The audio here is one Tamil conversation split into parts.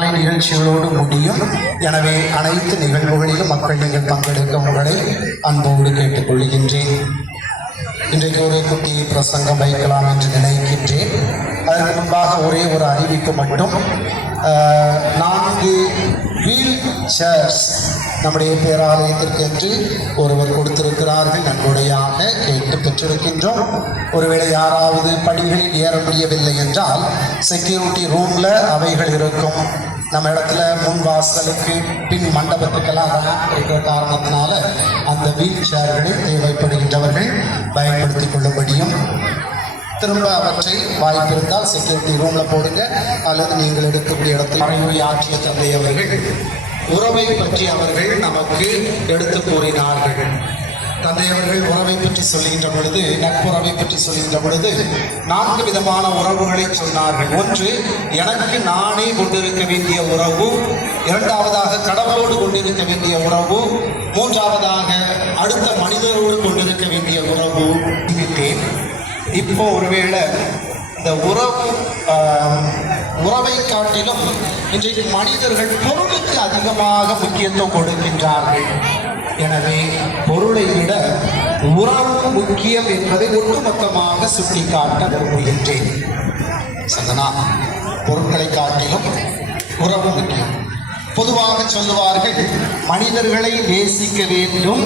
மாலை நிகழ்ச்சிகளோடு முடியும். எனவே அனைத்து நிகழ்வுகளிலும் மக்கள் நீங்கள் பங்கெடுக்க உங்களை அன்போடு கேட்டுக்கொள்கின்றேன். இன்றைக்கு ஒரு குட்டி பிரசங்கம் வைக்கலாம் என்று நினைக்கின்றேன். அதற்கு முன்பாக ஒரே ஒரு அறிவிப்பு மட்டும். நான்கு வீல் சேர்ஸ் நம்முடைய பேராலயத்திற்கு என்று ஒருவர் கொடுத்திருக்கிறார்கள். நன்கொடையாக கேட்டு பெற்றிருக்கின்றோம். ஒருவேளை யாராவது படிகளில் ஏற முடியவில்லை என்றால் செக்யூரிட்டி ரூமில் அவைகள் இருக்கும். நம்ம இடத்துல முன் வாசலுக்கு பின் மண்டபத்துக்கெல்லாம் ரேம்ப் இருக்கிற காரணத்தினால அந்த வீல் சேர்களை தேவைப்படுகின்றவர்கள் பயன்படுத்தி கொள்ளும்படியும் திரும்ப அவற்றை வாய்ப்பு இருந்தால் செக்யூரிட்டி ரூமில் போடுங்க. அல்லது நீங்கள் எடுக்கக்கூடிய இடத்தில் மறைமொழி ஆற்றிய தந்தை அவர்கள் உறவை பற்றி அவர்கள் நமக்கு எடுத்து கூறினார்கள். தந்தை அவர்கள் உறவை பற்றி சொல்லுகின்ற பொழுது நட்புறவை பற்றி சொல்லுகின்ற பொழுது நான்கு விதமான உறவுகளை சொன்னார்கள். ஒன்று எனக்கு நானே கொண்டிருக்க வேண்டிய உறவு. இரண்டாவதாக கடவுளோடு கொண்டிருக்க வேண்டிய உறவு. மூன்றாவதாக அடுத்த மனிதரோடு கொண்டிருக்க வேண்டிய உறவு. விட்டேன். இப்போ ஒருவேளை இந்த உறவு உறவை காட்டிலும் இன்றைக்கு மனிதர்கள் பொருளுக்கு அதிகமாக முக்கியத்துவம் கொடுக்கின்றார்கள். எனவே பொருளை விட உறவு முக்கியம் என்பதை ஒட்டுமொத்தமாக சுட்டிக்காட்ட விரும்புகின்றேன். சந்தனா பொருட்களை காட்டிலும் உறவு முக்கியம். பொதுவாக சொல்லுவார்கள் மனிதர்களை நேசிக்க வேண்டும்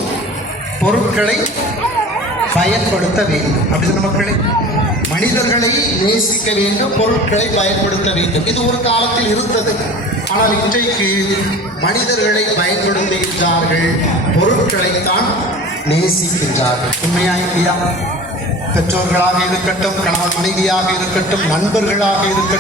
பொருட்களை பயன்படுத்த வேண்டும். அப்படின்னு மக்களே மனிதர்களை நேசிக்க வேண்டும் பொருட்களை பயன்படுத்த வேண்டும். இது ஒரு காலத்தில் இருந்தது. ஆனால் இன்றைக்கு மனிதர்களை பயன்படுத்துகின்றார்கள் பொருட்களைத்தான் நேசிக்கின்றார்கள். உண்மையா இல்லையா? பெற்றோர்களாக இருக்கட்டும் கணவன் மனைவியாக இருக்கட்டும் நண்பர்களாக இருக்கட்டும்